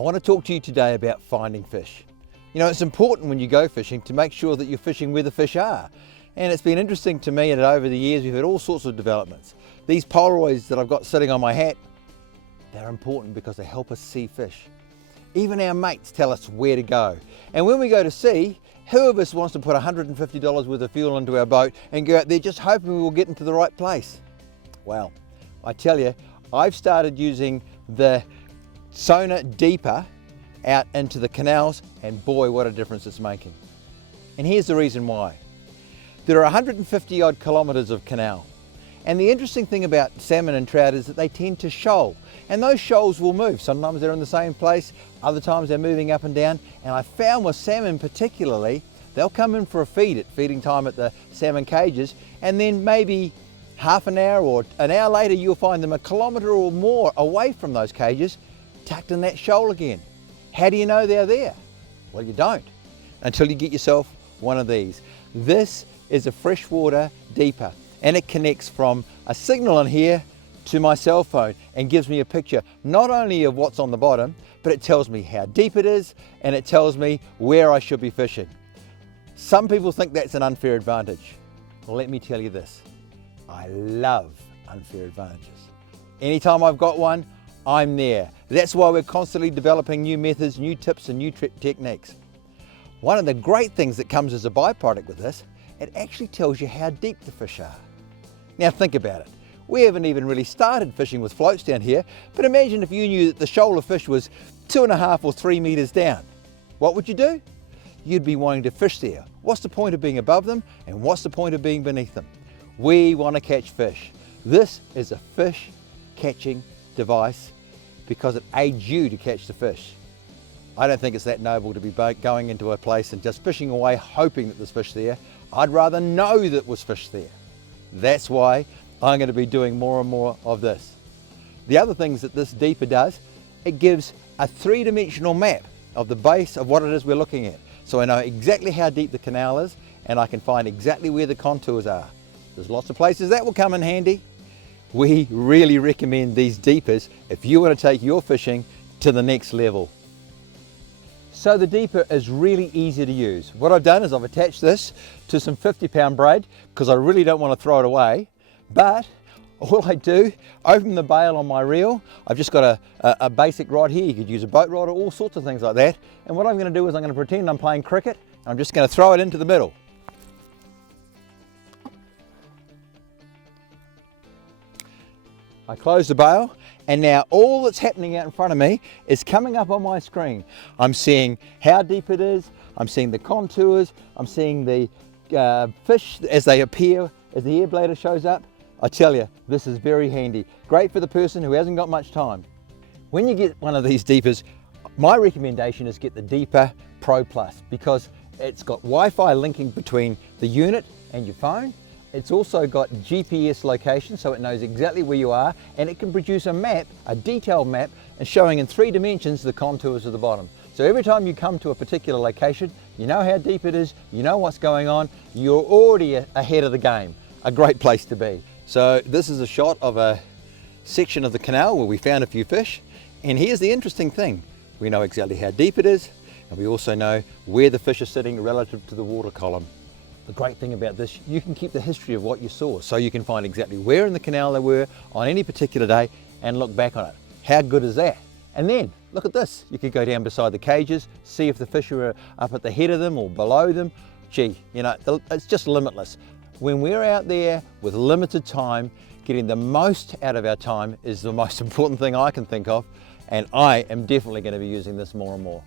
I want to talk to you today about finding fish. You know, it's important when you go fishing to make sure that you're fishing where the fish are. And it's been interesting to me that over the years we've had all sorts of developments. These Polaroids that I've got sitting on my hat, they're important because they help us see fish. Even our mates tell us where to go. And when we go to sea, who of us wants to put $150 worth of fuel into our boat and go out there just hoping we will get into the right place? Well, I tell you, I've started using the Sonar deeper out into the canals, and boy, what a difference it's making. And here's the reason why. There are 150 odd kilometres of canal. And the interesting thing about salmon and trout is that they tend to shoal, and those shoals will move. Sometimes they're in the same place, other times they're moving up and down. And I found with salmon particularly, they'll come in for a feed at feeding time at the salmon cages, and then maybe half an hour or an hour later you'll find them a kilometre or more away from those cages, tucked in that shoal again. How do you know they're there? Well, you don't until you get yourself one of these. This is a freshwater deeper, and it connects from a signal in here to my cell phone and gives me a picture not only of what's on the bottom, but it tells me how deep it is and it tells me where I should be fishing. Some people think that's an unfair advantage. Well, let me tell you this, I love unfair advantages. Anytime I've got one, I'm there. That's why we're constantly developing new methods, new tips and new techniques. One of the great things that comes as a byproduct with this, it actually tells you how deep the fish are. Now think about it. We haven't even really started fishing with floats down here, but imagine if you knew that the shoal of fish was 2.5 or 3 meters down. What would you do? You'd be wanting to fish there. What's the point of being above them, and what's the point of being beneath them? We want to catch fish. This is a fish catching device because it aids you to catch the fish. I don't think it's that noble to be going into a place and just fishing away hoping that there's fish there. I'd rather know that was fish there. That's why I'm going to be doing more and more of this. The other things that this deeper does, it gives a three-dimensional map of the base of what it is we're looking at. So I know exactly how deep the canal is, and I can find exactly where the contours are. There's lots of places that will come in handy. We really recommend these deepers if you want to take your fishing to the next level. So the deeper is really easy to use. What I've done is I've attached this to some 50-pound braid because I really don't want to throw it away. But all I do, open the bail on my reel. I've just got a basic rod here. You could use a boat rod or all sorts of things like that. And what I'm going to do is I'm going to pretend I'm playing cricket. I'm just going to throw it into the middle. I close the bail, and now all that's happening out in front of me is coming up on my screen. I'm seeing how deep it is, I'm seeing the contours, I'm seeing the fish as they appear, as the air bladder shows up. I tell you, this is very handy. Great for the person who hasn't got much time. When you get one of these deepers, my recommendation is get the Deeper Pro Plus because it's got Wi-Fi linking between the unit and your phone. It's also got GPS location, so it knows exactly where you are, and it can produce a map, a detailed map, and showing in 3 dimensions the contours of the bottom. So every time you come to a particular location, you know how deep it is, you know what's going on, you're already ahead of the game. A great place to be. So this is a shot of a section of the canal where we found a few fish, and here's the interesting thing. We know exactly how deep it is, and we also know where the fish are sitting relative to the water column. The great thing about this, you can keep the history of what you saw, so you can find exactly where in the canal they were on any particular day and look back on it. How good is that? And then, look at this. You could go down beside the cages, see if the fish are up at the head of them or below them. Gee, you know, it's just limitless. When we're out there with limited time, getting the most out of our time is the most important thing I can think of, and I am definitely going to be using this more and more.